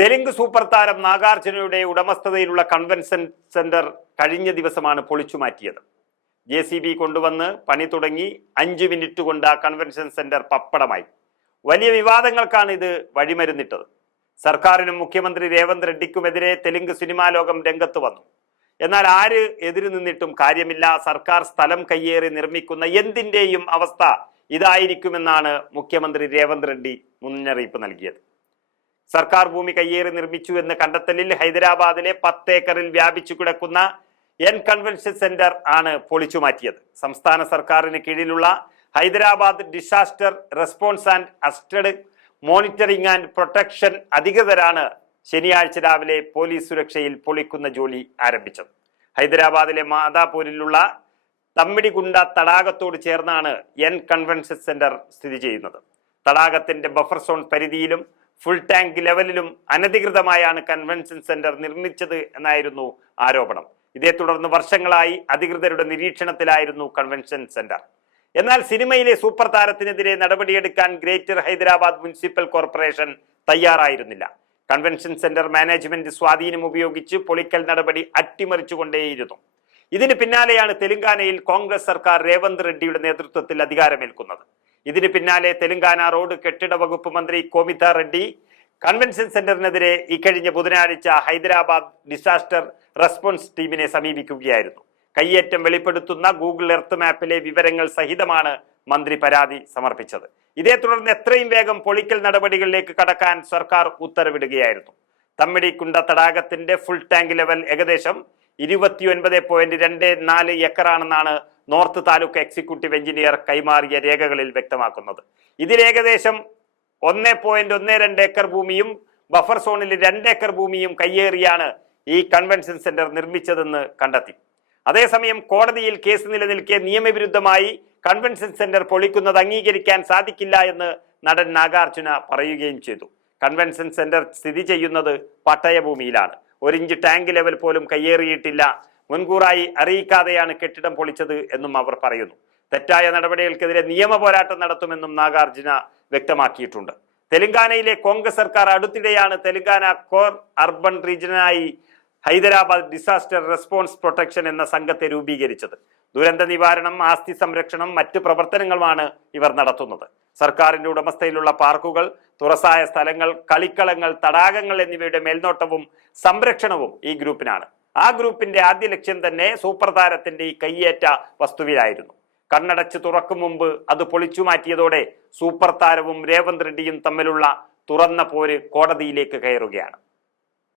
Telugu super താരം നാഗാർജുനയുടെ ഉടമസ്ഥതയിലുള്ള convention centre കഴിഞ്ഞ ദിവസമാണ് പൊളിച്ചു മാറ്റിയത്. JCB കൊണ്ടുവന്ന് പണി തുടങ്ങി 5 മിനിറ്റ് കൊണ്ട് ആ കൺവെൻഷൻ സെന്റർ പപ്പടമായി. വലിയ വിവാദങ്ങൾക്കാണ് ഇത് വഴിമരുന്നിട്ടത്. സർക്കാരിനും മുഖ്യമന്ത്രി രേവന്ത് റെഡ്ഡിക്കുമെതിരെ തെലുങ്ക് സിനിമാ ലോകം രംഗത്ത് വന്നു. എന്നാൽ ആര് എതിര് നിന്നിട്ടും കാര്യമില്ല. സർക്കാർ സ്ഥലം കയ്യേറി നിർമ്മിക്കുന്ന എന്തിന്റെയും അവസ്ഥ ഇതായിരിക്കുമെന്നാണ് മുഖ്യമന്ത്രി രേവന്ത് റെഡ്ഡി മുന്നറിയിപ്പ് നൽകിയത്. സർക്കാർ ഭൂമി കയ്യേറി നിർമ്മിച്ചു എന്ന കണ്ടെത്തലിൽ ഹൈദരാബാദിലെ 10 ഏക്കറിൽ വ്യാപിച്ചു കിടക്കുന്ന കൺവെൻഷൻ സെന്റർ ആണ് പൊളിച്ചു മാറ്റിയത്. സംസ്ഥാന സർക്കാരിന് കീഴിലുള്ള Hyderabad disaster response and assisted monitoring and protection അധികൃതരാണ് ശനിയാഴ്ച രാവിലെ പോലീസ് സുരക്ഷയിൽ പൊളിക്കുന്ന ജോലി ആരംഭിച്ചത്. ഹൈദരാബാദിലെ മാതാപൂരിലുള്ള തമ്മിടികുണ്ട തടാകത്തോട് ചേർന്നാണ് കൺവെൻഷൻ സെന്റർ സ്ഥിതി ചെയ്യുന്നത്. തടാകത്തിന്റെ ബഫർ സോൺ പരിധിയിലും ഫുൾ ടാങ്ക് ലെവലിലും അനധികൃതമായാണ് കൺവെൻഷൻ സെന്റർ നിർമ്മിച്ചത് എന്നായിരുന്നു ആരോപണം. ഇതേ തുടർന്ന് വർഷങ്ങളായി അധികൃതരുടെ നിരീക്ഷണത്തിലായിരുന്നു കൺവെൻഷൻ സെന്റർ. എന്നാൽ സിനിമയിലെ സൂപ്പർ താരത്തിനെതിരെ നടപടിയെടുക്കാൻ ഗ്രേറ്റർ ഹൈദരാബാദ് മുനിസിപ്പൽ കോർപ്പറേഷൻ തയ്യാറായിരുന്നില്ല. കൺവെൻഷൻ സെന്റർ മാനേജ്മെന്റ് സ്വാധീനം ഉപയോഗിച്ച് പൊളിക്കൽ നടപടി അട്ടിമറിച്ചുകൊണ്ടേയിരുന്നു. ഇതിന് പിന്നാലെയാണ് തെലങ്കാനയിൽ കോൺഗ്രസ് സർക്കാർ രേവന്ത് റെഡ്ഡിയുടെ നേതൃത്വത്തിൽ അധികാരമേൽക്കുന്നത്. ഇതിന് പിന്നാലെ തെലങ്കാന റോഡ് കെട്ടിട വകുപ്പ് മന്ത്രി കോമിത റെഡ്ഡി കൺവെൻഷൻ സെന്ററിനെതിരെ ഇക്കഴിഞ്ഞ ബുധനാഴ്ച ഹൈദരാബാദ് ഡിസാസ്റ്റർ റെസ്പോൺസ് ടീമിനെ സമീപിക്കുകയായിരുന്നു. കയ്യേറ്റം വെളിപ്പെടുത്തുന്ന ഗൂഗിൾ എർത്ത് മാപ്പിലെ വിവരങ്ങൾ സഹിതമാണ് മന്ത്രി പരാതി സമർപ്പിച്ചത്. ഇതേ തുടർന്ന് എത്രയും വേഗം പൊളിക്കൽ നടപടികളിലേക്ക് കടക്കാൻ സർക്കാർ ഉത്തരവിടുകയായിരുന്നു. തമ്മിടിക്കുണ്ട തടാകത്തിന്റെ ഫുൾ ടാങ്ക് ലെവൽ ഏകദേശം 29.24 ഏക്കറാണെന്നാണ് നോർത്ത് താലൂക്ക് എക്സിക്യൂട്ടീവ് എഞ്ചിനീയർ കൈമാറിയ രേഖകളിൽ വ്യക്തമാക്കുന്നത്. ഇതിൽ ഏകദേശം 1.12 ഏക്കർ ഭൂമിയും ബഫർ സോണിൽ 2 ഏക്കർ ഭൂമിയും കയ്യേറിയാണ് ഈ കൺവെൻഷൻ സെന്റർ നിർമ്മിച്ചതെന്ന് കണ്ടെത്തി. അതേസമയം കോടതിയിൽ കേസ് നിലനിൽക്കെ നിയമവിരുദ്ധമായി കൺവെൻഷൻ സെന്റർ പൊളിക്കുന്നത് അംഗീകരിക്കാൻ സാധിക്കില്ല എന്ന് നടൻ നാഗാർജുന പറയുകയും ചെയ്തു. കൺവെൻഷൻ സെന്റർ സ്ഥിതി ചെയ്യുന്നത് പട്ടയഭൂമിയിലാണ്. 1 ഇഞ്ച് ടാങ്ക് ലെവൽ പോലും കയ്യേറിയിട്ടില്ല. മുൻകൂറായി അറിയിക്കാതെയാണ് കെട്ടിടം പൊളിച്ചത് എന്നും അവർ പറയുന്നു. തെറ്റായ നടപടികൾക്കെതിരെ നിയമ പോരാട്ടം നടത്തുമെന്നും നാഗാർജുന വ്യക്തമാക്കിയിട്ടുണ്ട്. തെലങ്കാനയിലെ കോൺഗ്രസ് സർക്കാർ അടുത്തിടെയാണ് തെലങ്കാന കോർ അർബൻ റീജിയനായി ഹൈദരാബാദ് ഡിസാസ്റ്റർ റെസ്പോൺസ് പ്രൊട്ടക്ഷൻ എന്ന സംഘത്തെ രൂപീകരിച്ചത്. ദുരന്ത നിവാരണം, ആസ്തി സംരക്ഷണം, മറ്റു പ്രവർത്തനങ്ങളുമാണ് ഇവർ നടത്തുന്നത്. സർക്കാരിന്റെ ഉടമസ്ഥയിലുള്ള പാർക്കുകൾ, തുറസായ സ്ഥലങ്ങൾ, കളിക്കളങ്ങൾ, തടാകങ്ങൾ എന്നിവയുടെ മേൽനോട്ടവും സംരക്ഷണവും ഈ ഗ്രൂപ്പിനാണ്. ആ ഗ്രൂപ്പിന്റെ ആദ്യ ലക്ഷ്യം തന്നെ സൂപ്പർ താരത്തിന്റെ ഈ കയ്യേറ്റ വസ്തുവിലായിരുന്നു. കണ്ണടച്ച് തുറക്കും മുമ്പ് അത് പൊളിച്ചു മാറ്റിയതോടെ സൂപ്പർ താരവും രേവന്ത് റെഡ്ഡിയും തമ്മിലുള്ള തുറന്ന പോര് കോടതിയിലേക്ക് കയറുകയാണ്.